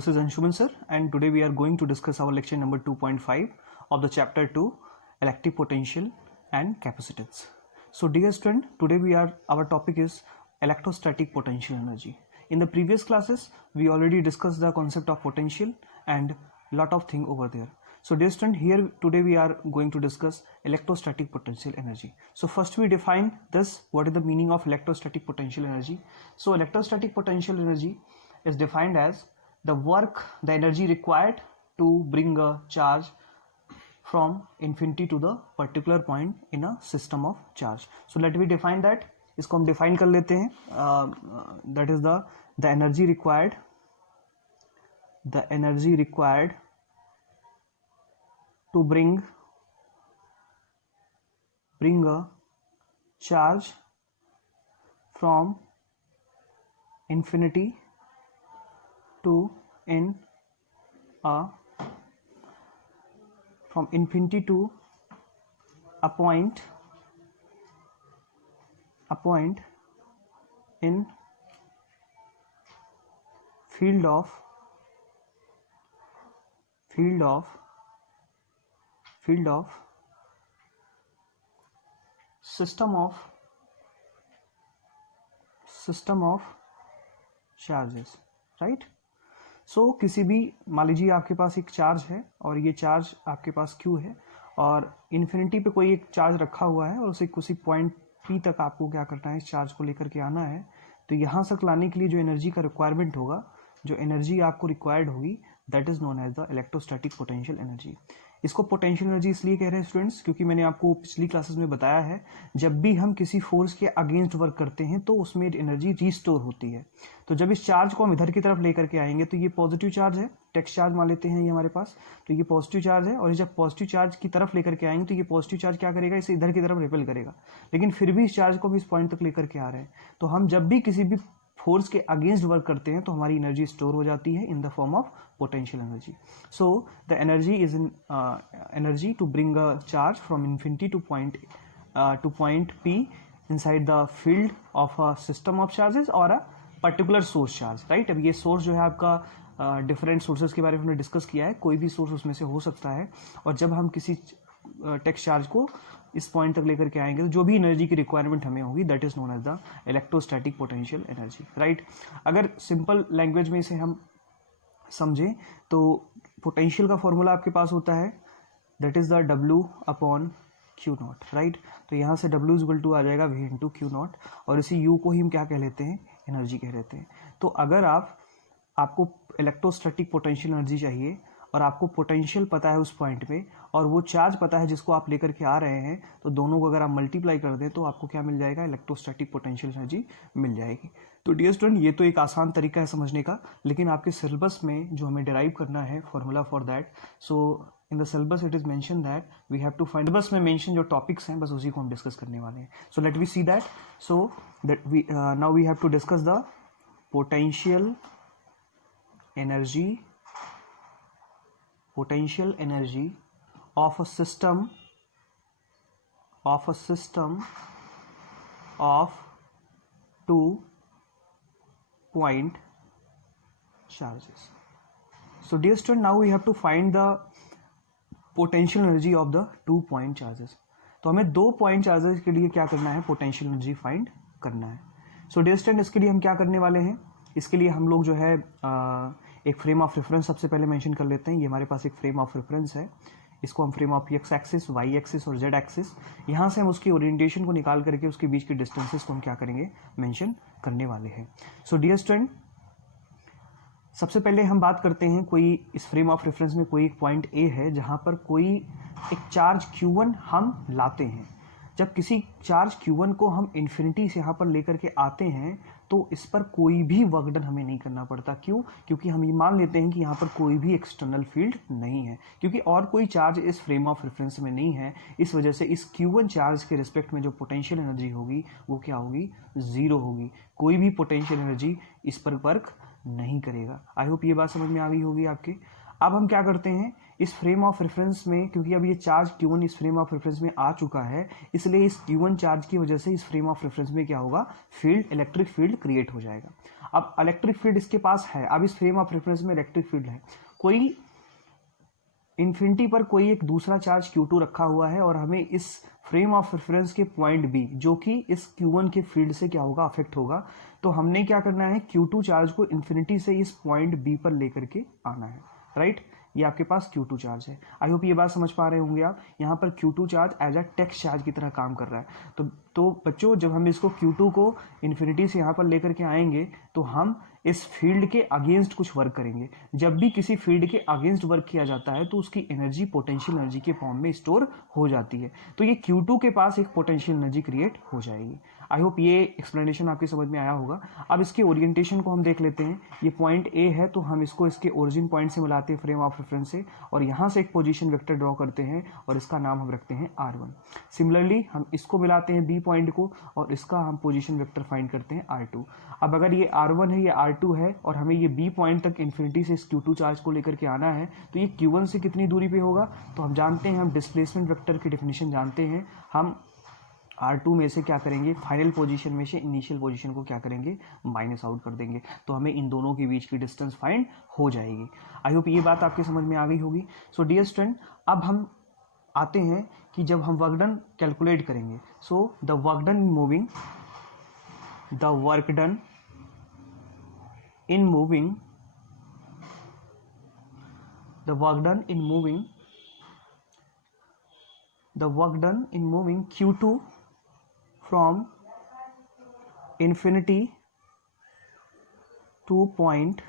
this is Anshuman sir, and today we are going to discuss our lecture number 2.5 of the chapter 2, electric potential and capacitance. So dear student, today our topic is electrostatic potential energy. In the previous classes, we already discussed the concept of potential and lot of thing over there. So dear student, here today we are going to discuss electrostatic potential energy. So first we define this, what is the meaning of electrostatic potential energy. So electrostatic potential energy is defined as the work, the energy required to bring a charge from infinity to the particular point in a system of charge. So let me define that. इसको हम define कर लेते हैं. That is the energy required to bring a charge from infinity to from infinity to a point in field of system of charges, right? सो किसी भी, मान लीजिए आपके पास एक चार्ज है और ये चार्ज आपके पास Q है और इन्फिनिटी पे कोई एक चार्ज रखा हुआ है और उसे किसी पॉइंट P तक आपको क्या करना है, इस चार्ज को लेकर के आना है. तो यहाँ तक लाने के लिए जो एनर्जी का रिक्वायरमेंट होगा, जो एनर्जी आपको रिक्वायर्ड होगी, that is known as the electrostatic potential energy. इसको पोटेंशियल एनर्जी इसलिए कह रहे हैं स्टूडेंट्स, क्योंकि मैंने आपको पिछली क्लासेस में बताया है, जब भी हम किसी फोर्स के अगेंस्ट वर्क करते हैं तो उसमें एनर्जी रीस्टोर होती है. तो जब इस चार्ज को हम इधर की तरफ लेकर के आएंगे तो ये पॉजिटिव चार्ज है, टेक्स्ट चार्ज मान लेते हैं ये हमारे पास, तो ये पॉजिटिव चार्ज है, और जब पॉजिटिव चार्ज की तरफ लेकर के आएंगे तो ये पॉजिटिव चार्ज क्या करेगा, इसे इधर की तरफ रिपेल करेगा. लेकिन फिर भी इस चार्ज को हम इस पॉइंट तक लेकर के आ रहे हैं. तो हम जब भी किसी भी फोर्स के अगेंस्ट वर्क करते हैं तो हमारी एनर्जी स्टोर हो जाती है in the form of potential energy. So the energy is in energy to bring a charge from infinity to point P inside the field of a system of charges और a particular source charge, right. अब ये source जो है आपका different sources के बारे में हमने डिस्कस किया है, कोई भी सोर्स उसमें से हो सकता है. और जब हम किसी टेक्स्ट चार्ज को इस पॉइंट तक लेकर के आएंगे तो जो भी एनर्जी की रिक्वायरमेंट हमें होगी, that is known as the electrostatic potential energy, right. अगर सिंपल लैंग्वेज में इसे हम समझें तो पोटेंशियल का फॉर्मूला आपके पास होता है, that is the W upon Q not, right. तो यहाँ से W इज इक्वल टू आ जाएगा V इंटू Q नॉट, और इसी U को ही हम क्या कह लेते हैं, एनर्जी कह लेते हैं. तो अगर आपको इलेक्ट्रोस्टैटिक पोटेंशियल एनर्जी चाहिए और आपको पोटेंशियल पता है उस पॉइंट पे और वो चार्ज पता है जिसको आप लेकर के आ रहे हैं, तो दोनों को अगर आप मल्टीप्लाई कर दें तो आपको क्या मिल जाएगा, इलेक्ट्रोस्टैटिक पोटेंशियल एनर्जी मिल जाएगी. तो डियर स्टूडेंट, ये तो एक आसान तरीका है समझने का, लेकिन आपके सिलेबस में जो हमें डिराइव करना है formula for that, so in the syllabus it is mention that we have to find, syllabus में मेंशन जो टॉपिक्स हैं बस उसी को हम डिस्कस करने वाले हैं. So let we see that. So that we now we have to discuss the potential energy of a system of 2-point charges. So dear student, now we have to find the potential energy of the 2-point charges. तो हमें 2 point charges के लिए क्या करना है, potential energy find करना है. So dear student, इसके लिए हम क्या करने वाले हैं, इसके लिए हम लोग जो है एक फ्रेम ऑफ रेफरेंस सबसे पहले मेंशन कर लेते हैं. ये हमारे पास एक फ्रेम ऑफ रेफरेंस है, इसको हम frame of X axis, Y axis और जेड एक्सिस, यहाँ से हम उसकी ओरिएंटेशन को निकाल करके उसके बीच की डिस्टेंसेस को हम क्या करेंगे, मेंशन करने वाले हैं. सो डियर स्टूडेंट, सबसे पहले हम बात करते हैं, कोई इस फ्रेम ऑफ रेफरेंस में कोई एक पॉइंट ए है जहाँ पर कोई एक चार्ज Q1 हम लाते हैं. जब किसी चार्ज Q1 को हम इन्फिनिटी से यहाँ पर लेकर के आते हैं तो इस पर कोई भी वर्क डन हमें नहीं करना पड़ता. क्यों? क्योंकि हम ये मान लेते हैं कि यहाँ पर कोई भी एक्सटर्नल फील्ड नहीं है, क्योंकि और कोई चार्ज इस फ्रेम ऑफ रेफरेंस में नहीं है. इस वजह से इस Q1 चार्ज के रिस्पेक्ट में जो पोटेंशियल एनर्जी होगी वो क्या होगी, जीरो होगी. कोई भी पोटेंशियल एनर्जी इस पर वर्क नहीं करेगा. आई होप ये बात समझ में आ गई होगी आपके. अब हम क्या करते हैं, इस फ्रेम ऑफ रेफरेंस में, क्योंकि अब ये चार्ज Q1 इस फ्रेम ऑफ रेफरेंस में आ चुका है, इसलिए इस Q1 चार्ज की वजह से इस फ्रेम ऑफ रेफरेंस में क्या होगा, फील्ड, इलेक्ट्रिक फील्ड क्रिएट हो जाएगा। अब इलेक्ट्रिक फील्ड इसके पास है, अब इस फ्रेम ऑफ रेफरेंस में इलेक्ट्रिक फील्ड है, कोई इन्फिनिटी पर कोई एक दूसरा चार्ज Q2 रखा हुआ है और हमें इस फ्रेम ऑफ रेफरेंस के पॉइंट B, जो कि इस Q1 के फील्ड से क्या होगा, अफेक्ट होगा, तो हमने क्या करना है, Q2 चार्ज को इन्फिनिटी से इस पॉइंट B पर लेकर के आना है, राइट। ये आपके पास Q2 चार्ज है। आई होप ये बात समझ पा रहे होंगे आप। यहाँ पर Q2 charge as a text charge की तरह काम कर रहा है। तो बच्चों, जब हम इसको Q2 को इन्फिनिटी से यहाँ पर लेकर के आएंगे तो हम इस फील्ड के अगेंस्ट कुछ वर्क करेंगे। जब भी किसी फील्ड के अगेंस्ट वर्क किया जाता है तो उसकी एनर्जी पोटेंशियल एनर्जी के फॉर्म में स्टोर हो जाती है। तो ये Q2 के पास एक पोटेंशियल एनर्जी क्रिएट हो जाएगी। आई होप ये एक्सप्लेनेशन आपकी समझ में आया होगा। अब इसके ओरिएंटेशन को हम देख लेते हैं। ये पॉइंट A है, तो हम इसको इसके ओरिजिन पॉइंट से मिलाते हैं फ्रेम ऑफ रेफरेंस से, और यहाँ से एक पोजीशन वेक्टर ड्रॉ करते हैं और इसका नाम हम रखते हैं R1। सिमिलरली हम इसको मिलाते हैं B पॉइंट को और इसका हम पोजीशन वेक्टर फाइंड करते हैं R2। अब अगर ये R1 है, ये R2 है और हमें ये B पॉइंट तक इन्फिनिटी से इस Q2 चार्ज को लेकर के आना है, तो ये Q1 से कितनी दूरी पे होगा, तो हम जानते हैं, हम डिस्प्लेसमेंट वेक्टर की डेफिनेशन जानते हैं। हम R2 में से क्या करेंगे, फाइनल पोजीशन में से इनिशियल पोजीशन को क्या करेंगे, माइनस आउट कर देंगे, तो हमें इन दोनों के बीच की डिस्टेंस फाइंड हो जाएगी। आई होप ये बात आपके समझ में आ गई होगी। सो डियर स्टूडेंट, अब हम आते हैं कि जब हम वर्क डन कैलकुलेट करेंगे, so the work done in moving, the work done in moving, the work done in moving, the work done in moving Q2 from infinity to point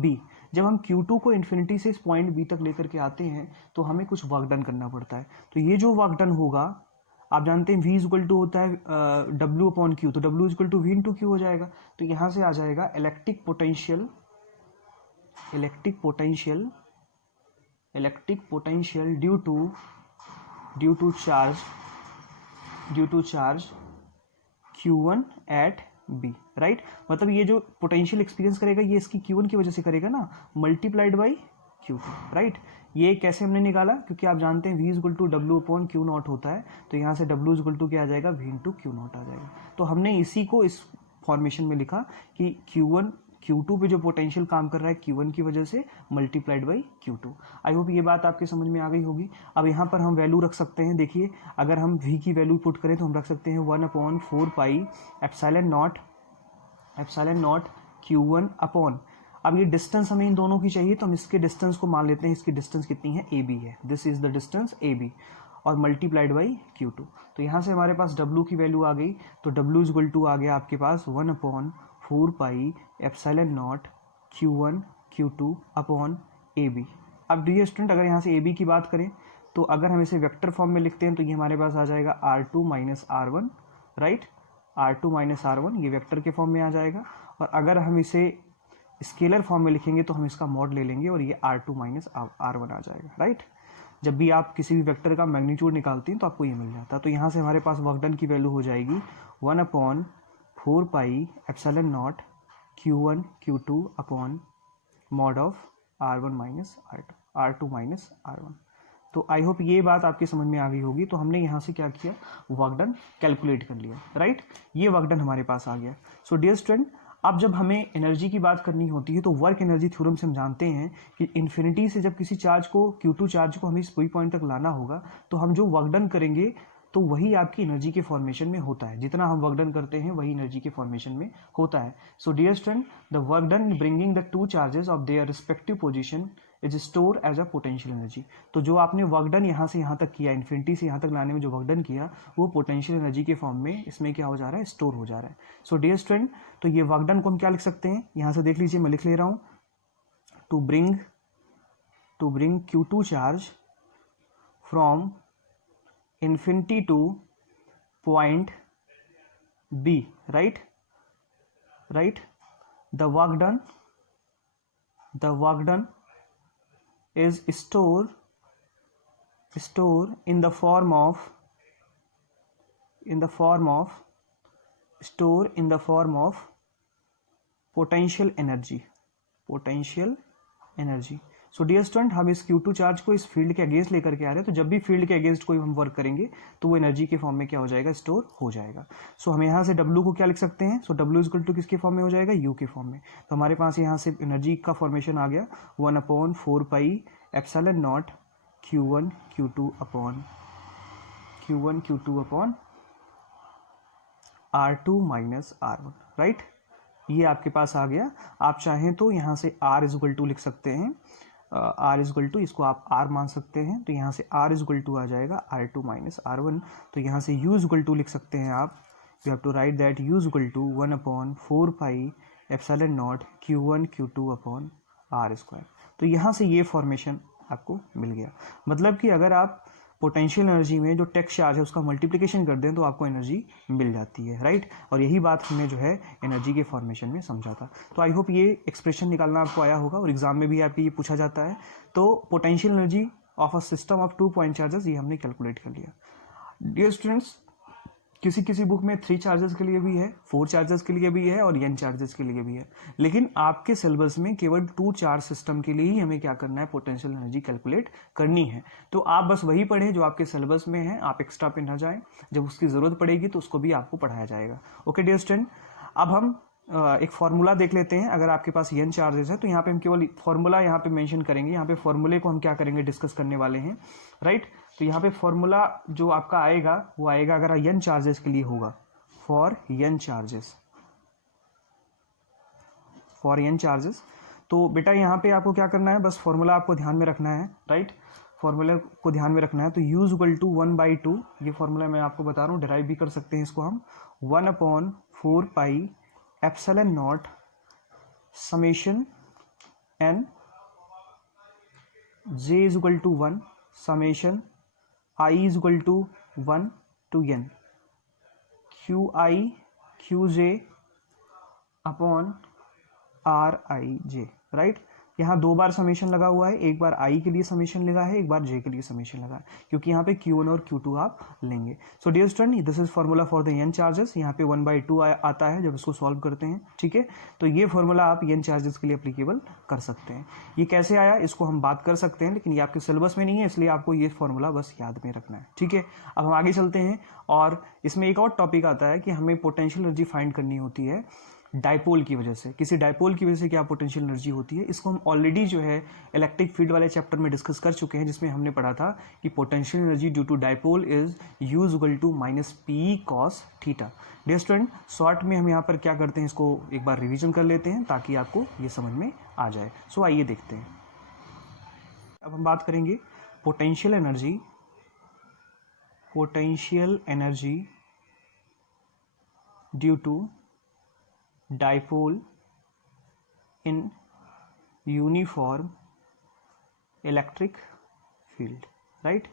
B। जब हम Q2 को infinity से इस point B तक लेकर के आते हैं तो हमें कुछ वर्क डन करना पड़ता है। तो ये जो वर्क डन होगा, आप जानते हैं V इक्वल टू होता है W अपॉन Q, तो W equal to V into Q हो जाएगा। तो यहाँ से आ जाएगा electric potential due to charge Q1 at B, right. मतलब ये जो पोटेंशियल एक्सपीरियंस करेगा ये इसकी Q1 की वजह से करेगा ना, मल्टीप्लाइड बाई Q2, राइट। ये कैसे हमने निकाला, क्योंकि आप जानते हैं V equal to W upon Q not होता है, तो यहाँ से W इक्वल टू क्या आ जाएगा, V इंटू Q नॉट आ जाएगा। तो हमने इसी को इस फॉर्मेशन में लिखा कि Q2 पे जो पोटेंशियल काम कर रहा है Q1 की वजह से multiplied by Q2। I hope ये बात आपके समझ में आ गई होगी। अब यहाँ पर हम वैल्यू रख सकते हैं। देखिए, अगर हम V की वैल्यू पुट करें तो हम रख सकते हैं 1/4 pi epsilon naught Q1 upon, अब ये डिस्टेंस हमें इन दोनों की चाहिए तो हम इसके डिस्टेंस को मान लेते हैं। इसकी डिस्टेंस कितनी है, AB है, this is the distance AB, और मल्टीप्लाइड बाई Q2। तो यहाँ से हमारे पास W की वैल्यू आ गई, तो W इक्वल टू आ गया आपके पास 1/4 pi epsilon naught Q1 Q2 upon AB। अब डियर स्टूडेंट, अगर यहाँ से AB की बात करें तो अगर हम इसे वेक्टर फॉर्म में लिखते हैं तो ये हमारे पास आ जाएगा R2 minus R1, right. R2 minus R1 ये वेक्टर के फॉर्म में आ जाएगा, और अगर हम इसे स्केलर फॉर्म में लिखेंगे तो हम इसका मॉड ले लेंगे और ये R2 माइनस R1 आ जाएगा, राइट। जब भी आप किसी भी वेक्टर का मैग्नीट्यूड निकालते हैं तो आपको ये मिल जाता है। तो यहाँ से हमारे पास वर्क डन की वैल्यू हो जाएगी 1/4 pi epsilon naught Q1 Q2 upon mod of R1 minus R2 minus R1। तो आई होप ये बात आपकी समझ में आ गई होगी। तो हमने यहाँ से क्या किया, वर्क डन कैलकुलेट कर लिया, राइट। ये वर्क डन हमारे पास आ गया। सो डियर स्टूडेंट, अब जब हमें एनर्जी की बात करनी होती है तो वर्क एनर्जी थ्योरम से हम जानते हैं कि इन्फिनिटी से जब किसी चार्ज को, Q2 चार्ज को हमें इस पॉइंट तक लाना होगा तो हम जो वर्क डन करेंगे तो वही आपकी एनर्जी के फॉर्मेशन में होता है। जितना हम वर्क डन करते हैं वही एनर्जी के फॉर्मेशन में होता है। So dear student, the work done bringing the two charges of their respective position is store as a potential energy. तो जो आपने वर्क डन यहाँ से यहाँ तक किया, इन्फिनिटी से यहाँ तक लाने में जो वर्क डन किया, वो पोटेंशियल एनर्जी के फॉर्म में इसमें क्या हो जा रहा है, स्टोर हो जा रहा है। सो डियर स्टूडेंट, तो ये वर्क डन को हम क्या लिख सकते हैं, यहाँ से देख लीजिए, मैं लिख ले रहा हूँ, to bring Q2 charge from infinity to point B, right, the work done is store in the form of potential energy। So dear student, हम इस Q2 चार्ज को इस फील्ड के अगेंस्ट लेकर के आ रहे हैं, तो जब भी फील्ड के अगेंस्ट कोई हम वर्क करेंगे तो वो एनर्जी के फॉर्म में क्या हो जाएगा, स्टोर हो जाएगा। सो हम यहाँ से W को क्या लिख सकते हैं, सो W इज इक्वल टू किसके फॉर्म में हो जाएगा, U के फॉर्म में। तो हमारे पास यहाँ से एनर्जी का फॉर्मेशन आ गया 1/4 pi epsilon naught Q1 Q2 upon R2 minus R1, right. ये आपके पास आ गया। आप चाहें तो यहाँ से R इज इक्वल टू लिख सकते हैं, R इज इक्वल टू, इसको आप R मान सकते हैं, तो यहाँ से R इज इक्वल टू आ जाएगा R2 माइनस R1। तो यहाँ से U इज इक्वल टू लिख सकते हैं आप, you have to write that U is equal to 1/4 pi epsilon naught Q1 Q2 upon R square. तो यहाँ से ये फॉर्मेशन आपको मिल गया। मतलब कि अगर आप पोटेंशियल एनर्जी में जो टेक्स्ट चार्ज है उसका मल्टीप्लिकेशन कर दें तो आपको एनर्जी मिल जाती है, राइट। और यही बात हमने जो है एनर्जी के फॉर्मेशन में समझा था। तो आई होप ये एक्सप्रेशन निकालना आपको आया होगा और एग्जाम में भी आपके ये पूछा जाता है। तो potential energy of a system of 2 point charges, ये हमने कैलकुलेट कर लिया। डियर स्टूडेंट्स, किसी बुक में 3 चार्जेस के लिए भी है, 4 चार्जेस के लिए भी है और n चार्जेस के लिए भी है, लेकिन आपके सिलेबस में केवल 2 चार्ज सिस्टम के लिए ही हमें क्या करना है, पोटेंशियल एनर्जी कैलकुलेट करनी है। तो आप बस वही पढ़ें जो आपके सिलेबस में है, आप एक्स्ट्रा पे ना जाएं। जब उसकी ज़रूरत पड़ेगी तो उसको भी आपको पढ़ाया जाएगा। ओके डियर स्टूडेंट, अब हम एक फार्मूला देख लेते हैं। अगर आपके पास n चार्जेस है तो यहाँ पे हम केवल फार्मूला यहाँ पे मेंशन करेंगे। यहाँ पे फार्मूले को हम क्या करेंगे, डिस्कस करने वाले हैं, राइट। तो यहाँ पे फार्मूला जो आपका आएगा वो आएगा अगर n चार्जेस के लिए होगा, फॉर n चार्जेस। तो बेटा यहाँ पे आपको क्या करना है, बस फार्मूला आपको ध्यान में रखना है, राइट। फार्मूला को ध्यान में रखना है। तो U इक्वल टू 1/2, ये फार्मूला मैं आपको बता रहा हूँ, डिराइव भी कर सकते हैं इसको हम, 1/4 pi epsilon naught summation n j is equal to 1 summation I is equal to 1 to n QI QJ upon RIJ, right. यहाँ 2 बार समेशन लगा हुआ है, एक बार I के लिए समेशन लगा है, एक बार J के लिए समेशन लगा है, क्योंकि यहाँ पे Q1 और Q2 आप लेंगे। So dear student, this is formula for the n charges. यहाँ पे 1/2 आता है जब इसको सॉल्व करते हैं, ठीक है। तो ये फार्मूला आप n चार्जेस के लिए अप्लीकेबल कर सकते हैं। ये कैसे आया इसको हम बात कर सकते हैं, लेकिन ये आपके सिलेबस में नहीं है, इसलिए आपको ये फार्मूला बस याद में रखना है, ठीक है। अब हम आगे चलते हैं और इसमें एक और टॉपिक आता है कि हमें पोटेंशियल एनर्जी फाइंड करनी होती है डाइपोल की वजह से। किसी डाइपोल की वजह से क्या पोटेंशियल एनर्जी होती है, इसको हम ऑलरेडी जो है इलेक्ट्रिक फील्ड वाले चैप्टर में डिस्कस कर चुके हैं, जिसमें हमने पढ़ा था कि potential energy due to dipole is U equal to -P cos theta. Dear student, short में हम यहाँ पर क्या करते हैं, इसको एक बार रिवीजन कर लेते हैं ताकि आपको ये समझ में आ जाए। सो आइए देखते हैं। अब हम बात करेंगे potential energy due to dipole in uniform electric field, right.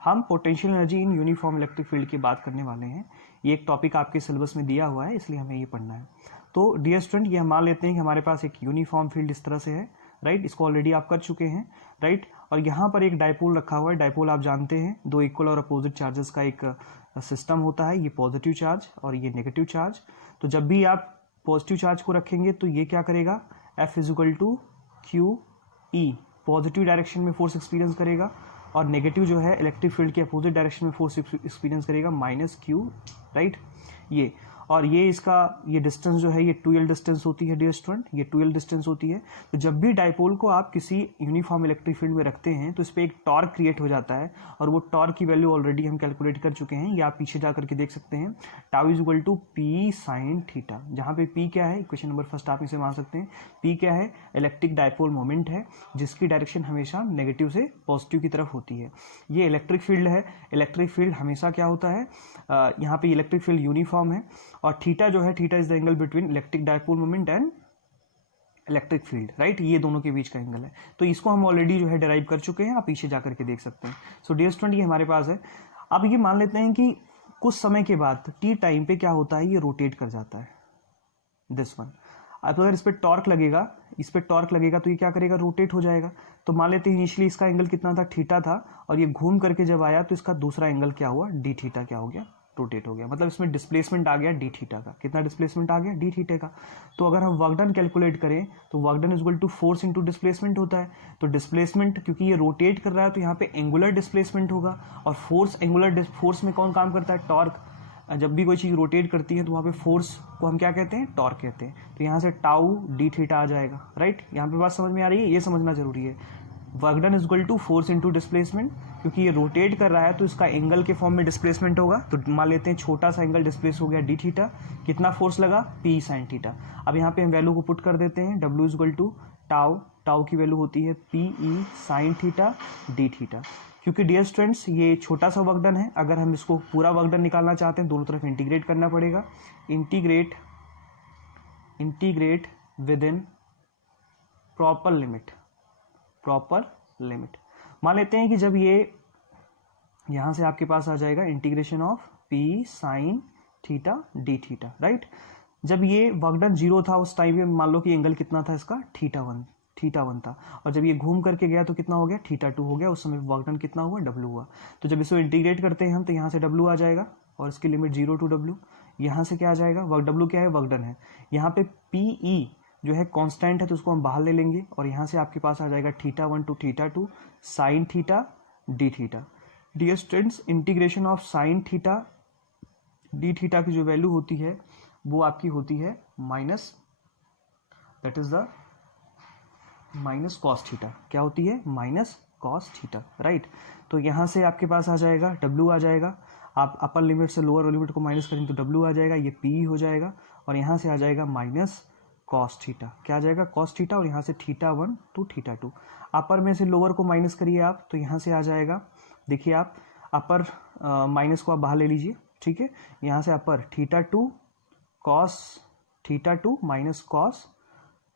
हम potential energy in uniform electric field की बात करने वाले हैं। ये एक टॉपिक आपके सिलेबस में दिया हुआ है, इसलिए हमें ये पढ़ना है। तो डियर स्टूडेंट, ये हम मान लेते हैं कि हमारे पास एक यूनिफॉर्म फील्ड इस तरह से है, राइट। इसको ऑलरेडी आप कर चुके हैं, राइट। और यहाँ पर एक डाइपोल रखा हुआ है। डाइपोल आप जानते हैं 2 इक्वल और अपोजिट चार्जेस का एक सिस्टम होता है, ये पॉजिटिव चार्ज और ये नेगेटिव चार्ज। तो जब भी आप पॉजिटिव चार्ज को रखेंगे तो ये क्या करेगा, F is equal to QE, positive direction में फोर्स एक्सपीरियंस करेगा, और नेगेटिव जो है इलेक्ट्रिक फील्ड के अपोजिट डायरेक्शन में फोर्स एक्सपीरियंस करेगा, -Q, राइट। ये और ये इसका ये डिस्टेंस जो है ये 2L डिस्टेंस होती है डियर स्टूडेंट, ये 2L डिस्टेंस होती है। तो जब भी डाइपोल को आप किसी यूनिफॉर्म इलेक्ट्रिक फील्ड में रखते हैं तो इस पर एक टॉर्क क्रिएट हो जाता है, और वो टॉर्क की वैल्यू ऑलरेडी हम कैलकुलेट कर चुके हैं, ये आप पीछे जा करके देख सकते हैं। Tau is equal to P sin theta, जहाँ पे P क्या है, इक्वेशन नंबर फर्स्ट आप इसे मान सकते हैं। P क्या है, इलेक्ट्रिक डाइपोल मोमेंट है, जिसकी डायरेक्शन हमेशा नेगेटिव से पॉजिटिव की तरफ होती है। ये इलेक्ट्रिक फील्ड है। इलेक्ट्रिक फील्ड हमेशा क्या होता है, यहाँ पे इलेक्ट्रिक फील्ड यूनिफॉर्म है, और थीटा जो है, theta is the angle between electric dipole moment and electric field, right. ये दोनों के बीच का एंगल है। तो इसको हम ऑलरेडी जो है डिराइव कर चुके हैं, आप पीछे जाकर के देख सकते हैं। सो डियर स्टूडेंट, ये हमारे पास है। अब ये मान लेते हैं कि कुछ समय के बाद t टाइम पे क्या होता है, ये रोटेट कर जाता है, दिस वन। अब अगर इस पर टॉर्क लगेगा, तो ये क्या करेगा, रोटेट हो जाएगा। तो मान लेते हैं इनिशियली इसका एंगल कितना था, थीटा था, और ये घूम करके जब आया तो इसका दूसरा एंगल क्या हुआ, डी थीटा क्या हो गया, रोटेट हो गया, मतलब इसमें डिस्प्लेसमेंट आ गया डी थीटा का। कितना डिस्प्लेसमेंट आ गया? डी थीटा का। तो अगर हम वर्क डन कैलकुलेट करें तो work done is equal to force into displacement होता है। तो डिस्प्लेसमेंट क्योंकि ये रोटेट कर रहा है तो यहाँ पे एंगुलर डिस्प्लेसमेंट होगा, और फोर्स एंगुलर फोर्स में कौन काम करता है? टॉर्क। जब भी कोई चीज़ रोटेट करती है तो वहाँ पे फोर्स को हम क्या कहते हैं? टॉर्क कहते हैं। तो यहाँ से टाउ डी थीटा आ जाएगा, राइट। यहाँ पे बात समझ में आ रही है? ये समझना जरूरी है। Work done is equal to force into displacement, क्योंकि ये रोटेट कर रहा है तो इसका एंगल के फॉर्म में डिस्प्लेसमेंट होगा। तो मान लेते हैं छोटा सा एंगल डिस्प्लेस हो गया डी थीटा, कितना फोर्स लगा? P sine theta. अब यहाँ पे हम वैल्यू को पुट कर देते हैं, W is equal to tau, tau की वैल्यू होती है P E sine theta D theta. क्योंकि डियर स्टूडेंट्स ये छोटा सा वर्क डन है, अगर हम इसको पूरा वर्क डन निकालना चाहते हैं दोनों तरफ इंटीग्रेट करना पड़ेगा। Integrate with in proper limit. मान लेते हैं कि जब ये यहां से आपके पास आ जाएगा integration of P sign theta D theta, right. जब ये वर्क डन 0 था उस टाइम पे मान लो कि एंगल कितना था इसका? थीटा वन था। और जब ये घूम करके गया तो कितना हो गया? थीटा 2 हो गया। उस समय वर्क डन कितना हुआ? डब्ल्यू हुआ। तो जब इसको इंटीग्रेट करते हैं हम तो यहाँ से डब्ल्यू आ जाएगा और इसकी लिमिट 0 टू डब्ल्यू। यहाँ से क्या आ जाएगा? वर्क डब्ल्यू क्या है? वर्क डन है। यहाँ पे पी ई जो है कांस्टेंट है तो उसको हम बाहर ले लेंगे और यहाँ से आपके पास आ जाएगा theta 1 to theta 2 sine theta D theta. Dear students integration of sine theta D theta की जो वैल्यू होती है वो आपकी होती है minus, that is the minus cos theta. क्या होती है? Minus cos theta, right. तो यहाँ से आपके पास आ जाएगा डब्ल्यू आ जाएगा। आप अपर लिमिट से लोअर लिमिट को माइनस करेंगे तो डब्ल्यू आ जाएगा, ये पी हो जाएगा और यहाँ से आ जाएगा माइनस कॉस थीटा। क्या आ जाएगा? Cos theta. और यहाँ से थीटा 1 टू थीटा 2। अपर में से लोअर को माइनस करिए आप तो यहाँ से आ जाएगा, देखिए आप अपर माइनस को आप बाहर ले लीजिए, ठीक है। यहाँ से अपर theta 2 cos theta 2 minus cos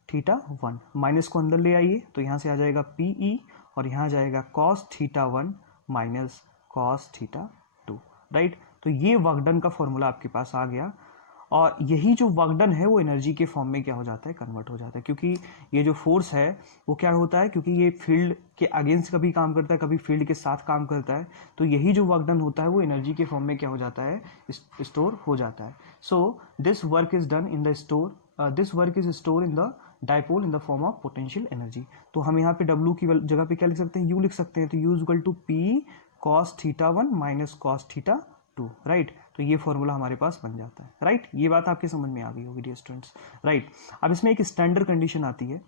theta 1, minus को अंदर ले आइए तो यहाँ से आ जाएगा पी ई और यहाँ आ जाएगा cos theta 1 minus cos theta 2, right. तो ये वर्क डन का फॉर्मूला आपके पास आ गया और यही जो वर्क डन है वो एनर्जी के फॉर्म में क्या हो जाता है? कन्वर्ट हो जाता है। क्योंकि ये जो फोर्स है वो क्या होता है? क्योंकि ये फील्ड के अगेंस्ट कभी काम करता है, कभी फील्ड के साथ काम करता है, तो यही जो वर्क डन होता है वो एनर्जी के फॉर्म में क्या हो जाता है? स्टोर हो जाता है। So this work is done in the store, this work is store in the dipole in the form of potential energy. तो हम यहाँ पे W की जगह पे क्या लिख सकते हैं? U लिख सकते हैं। तो U equal to P cos theta 1 minus cos theta 2, right. तो ये फॉर्मूला हमारे पास बन जाता है, राइट। ये बात आपके समझ में आ गई होगी डियर स्टूडेंट्स, राइट। अब इसमें एक स्टैंडर्ड कंडीशन आती है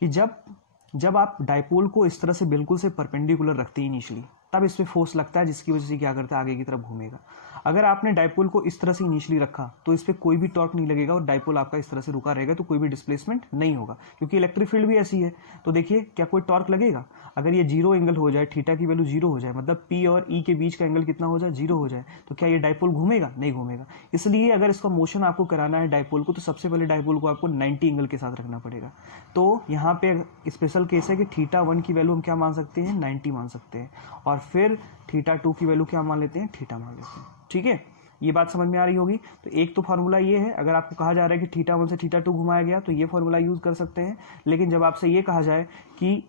कि जब आप डाइपोल को इस तरह से बिल्कुल से परपेंडिकुलर रखते हैं इनिशियली, तब इस पे फोर्स लगता है जिसकी वजह से क्या करता है? आगे की तरफ घूमेगा। अगर आपने डाइपोल को इस तरह से इनिशियली रखा तो इस पे कोई भी टॉर्क नहीं लगेगा और डाइपोल आपका इस तरह से रुका रहेगा, तो कोई भी डिस्प्लेसमेंट नहीं होगा, क्योंकि इलेक्ट्रिक फील्ड भी ऐसी है। तो देखिए क्या कोई टॉर्क लगेगा? अगर ये 0 एंगल हो जाए, थीटा की वैल्यू 0 हो जाए, मतलब P और E के बीच का एंगल कितना हो जाए? 0 हो जाए, तो क्या ये डाइपोल घूमेगा? नहीं घूमेगा। इसलिए अगर इसका मोशन आपको कराना है डाइपोल को तो सबसे पहले डाइपोल को आपको 90 एंगल के साथ रखना पड़ेगा। तो यहाँ पे स्पेशल केस है कि थीटा 1 की वैल्यू हम क्या मान सकते हैं? 90 मान सकते हैं, और फिर थीटा 2 की वैल्यू क्या मान लेते हैं? थीटा मान लेते हैं, ठीक है। ये बात समझ में आ रही होगी। तो एक तो फार्मूला ये है, अगर आपको कहा जा रहा है कि थीटा 1 से थीटा 2 घुमाया गया तो ये फार्मूला यूज कर सकते हैं। लेकिन जब आपसे ये कहा जाए कि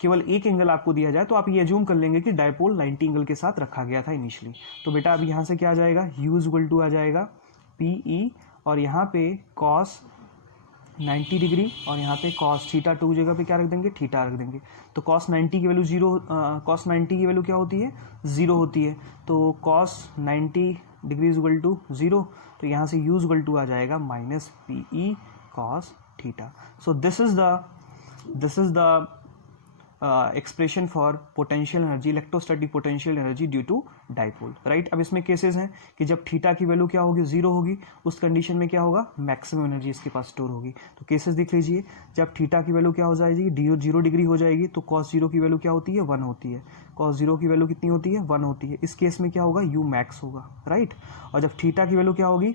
केवल एक एंगल आपको दिया जाए तो आप ये अज्यूम कर लेंगे कि डाइपोल 90 एंगल के साथ रखा गया था इनिशियली। तो बेटा अब यहाँ से क्या आ जाएगा? U इक्वल टू आ जाएगा पी ई और यहाँ पे कॉस 90 डिग्री और यहाँ पे कॉस थीटा 2 जगह पे क्या रख देंगे? थीटा रख देंगे। तो कॉस 90 की वैल्यू 0, कॉस 90 की वैल्यू क्या होती है? 0 होती है। तो कॉस 90 डिग्री इक्वल टू 0, तो यहाँ से U इक्वल टू आ जाएगा minus p E cos theta. So this is the expression for potential energy, electrostatic potential energy due to dipole, right. अब इसमें केसेस हैं कि जब थीटा की वैल्यू क्या होगी? 0 होगी, उस कंडीशन में क्या होगा? मैक्सिमम एनर्जी इसके पास स्टोर होगी। तो केसेस देख लीजिए, जब थीटा की वैल्यू क्या हो जाएगी? 0 डिग्री हो जाएगी, तो कॉस 0 की वैल्यू क्या होती है? 1 होती है। कॉस 0 की वैल्यू कितनी होती है? 1 होती है। इस केस में क्या होगा? U मैक्स होगा, राइट। और जब थीटा की वैल्यू क्या होगी?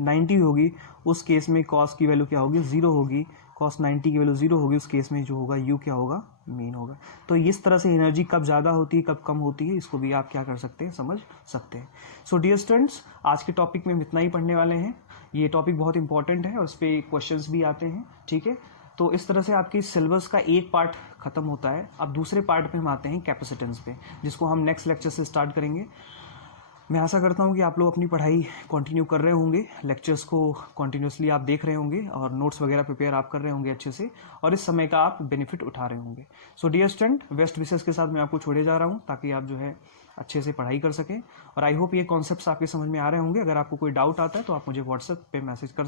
90 होगी, उस केस में कॉस की वैल्यू क्या होगी? 0 होगी। कॉस 90 की वैल्यू 0 होगी, उस केस में जो होगा U क्या होगा? मीन होगा। तो इस तरह से एनर्जी कब ज़्यादा होती है, कब कम होती है, इसको भी आप क्या कर सकते हैं? समझ सकते हैं। सो डियर स्टूडेंट्स, आज के टॉपिक में हम इतना ही पढ़ने वाले हैं। ये टॉपिक बहुत इंपॉर्टेंट है और उस पर क्वेश्चंस भी आते हैं, ठीक है। तो इस तरह से आपके सिलेबस का एक पार्ट खत्म होता है। अब दूसरे पार्ट पे हम आते हैं कैपेसिटेंस पे, जिसको हम नेक्स्ट लेक्चर से स्टार्ट करेंगे। मैं आशा करता हूँ कि आप लोग अपनी पढ़ाई कंटिन्यू कर रहे होंगे, लेक्चर्स को कंटिन्यूसली आप देख रहे होंगे और नोट्स वगैरह प्रिपेयर आप कर रहे होंगे अच्छे से, और इस समय का आप बेनिफिट उठा रहे होंगे। So dear student, best wishes के साथ मैं आपको छोड़े जा रहा हूँ ताकि आप जो है अच्छे से पढ़ाई कर सकें। और आई होप ये कॉन्सेप्ट्स आपके समझ में आ रहे होंगे। अगर आपको कोई डाउट आता है तो आप मुझे व्हाट्सएप पे मैसेज कर